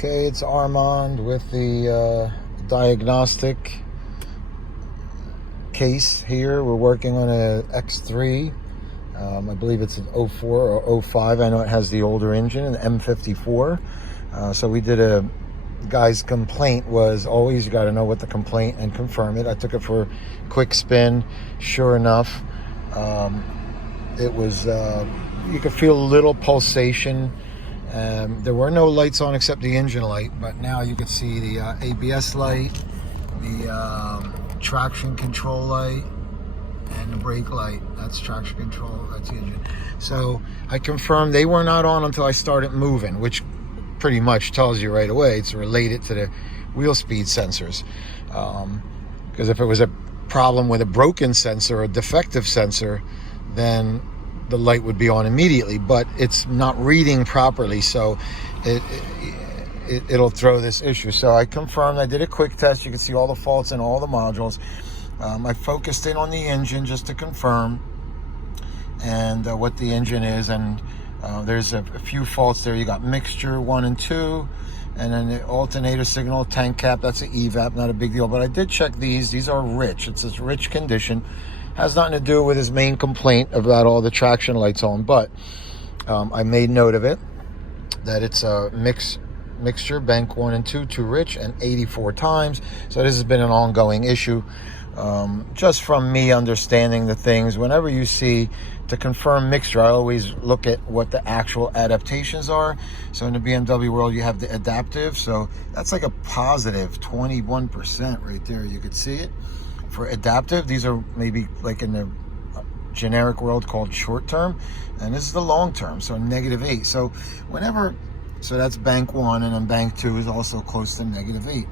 Okay, it's Armand with the diagnostic case here. We're working on a X3. I believe it's an 04 or 05. I know it has the older engine, an M54. So we did a guy's complaint was always you got to know what the complaint and confirm it. I took it for a quick spin. Sure enough, it was you could feel a little pulsation. There were no lights on except the engine light, but now you can see the ABS light, the traction control light, and the brake light. That's traction control, that's the engine. So I confirmed they were not on until I started moving, which pretty much tells you right away it's related to the wheel speed sensors. Because if it was a problem with a broken sensor, a defective sensor, then the light would be on immediately, but it's not reading properly, so it'll throw this issue. So I confirmed, I did a quick test. You can see all the faults in all the modules. I focused in on the engine just to confirm and what the engine is, and there's a few faults there. You got mixture 1 and 2, and then the alternator signal, tank cap, that's an evap, not a big deal. But I did check these are rich. It's a rich condition. Has nothing to do with his main complaint about all the traction lights on, but I made note of it, that it's a mixture, bank 1 and 2, too rich, and 84 times. So this has been an ongoing issue. Just from me understanding the things, whenever you see to confirm mixture, I always look at what the actual adaptations are. So in the BMW world, you have the adaptive. So that's like a positive 21% right there. You could see it. For adaptive, these are maybe like in the generic world called short term, and this is the long term, so -8. So whenever, so that's bank 1, and then bank 2 is also close to -8.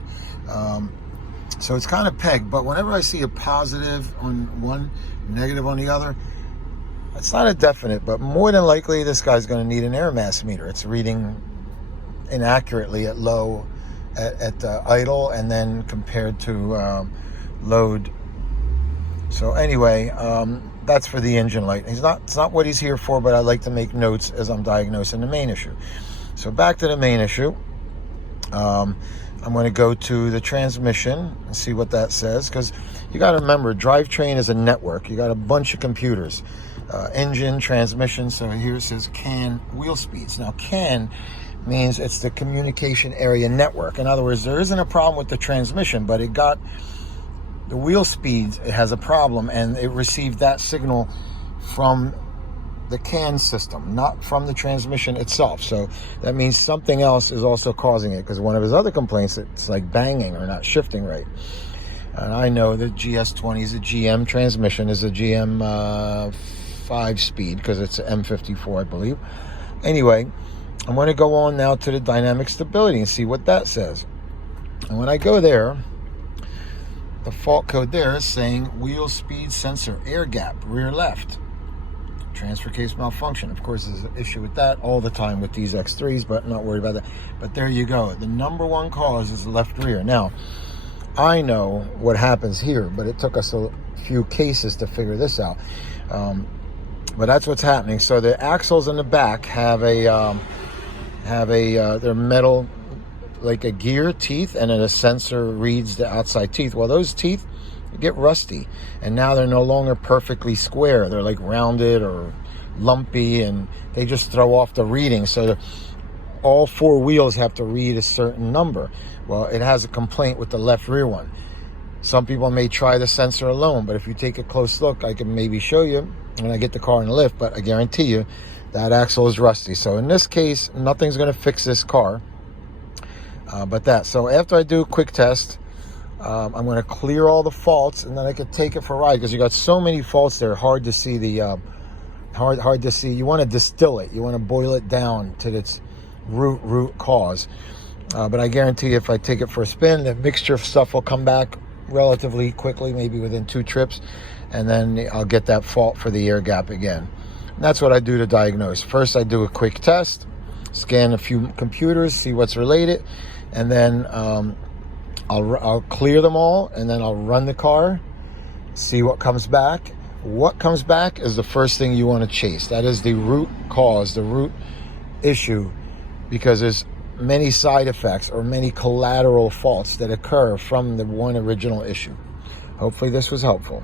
So it's kind of pegged, but whenever I see a positive on one, negative on the other, it's not a definite, but more than likely this guy's going to need an air mass meter. It's reading inaccurately at low, at idle, and then compared to load. So anyway, that's for the engine light. It's not what he's here for, but I like to make notes as I'm diagnosing the main issue. So back to the main issue. I'm going to go to the transmission and see what that says, because you got to remember, drivetrain is a network. You got a bunch of computers, engine, transmission. So here it says CAN wheel speeds. Now CAN means it's the communication area network. In other words, there isn't a problem with the transmission, but it got the wheel speeds, it has a problem, and it received that signal from the CAN system, not from the transmission itself. So that means something else is also causing it, because one of his other complaints, it's like banging or not shifting right. And I know the GS20 is a GM transmission, is a GM 5-speed, because it's an M54, I believe. Anyway, I'm going to go on now to the dynamic stability and see what that says. And when I go there, the fault code there is saying wheel speed sensor air gap, rear left. Transfer case malfunction. Of course, there's an issue with that all the time with these X3s, but not worried about that. But there you go. The number one cause is the left rear. Now, I know what happens here, but it took us a few cases to figure this out. But that's what's happening. So the axles in the back have they're metal, like a gear teeth, and then a sensor reads the outside teeth. Well, those teeth get rusty, and now they're no longer perfectly square. They're like rounded or lumpy, and they just throw off the reading. So all 4 wheels have to read a certain number. Well, it has a complaint with the left rear one. Some people may try the sensor alone, but if you take a close look, I can maybe show you when I get the car in the lift, but I guarantee you that axle is rusty. So in this case, nothing's going to fix this car but that. So after I do a quick test, I'm going to clear all the faults, and then I could take it for a ride, because you got so many faults there. Hard to see the hard to see. You want to distill it. You want to boil it down to its root cause. But I guarantee you, if I take it for a spin, the mixture of stuff will come back relatively quickly, maybe within 2 trips, and then I'll get that fault for the air gap again. And that's what I do to diagnose. First, I do a quick test, scan a few computers, see what's related, and then I'll clear them all, and then I'll run the car, see what comes back. What comes back is the first thing you want to chase. That is the root cause, the root issue, because there's many side effects or many collateral faults that occur from the one original issue. Hopefully this was helpful.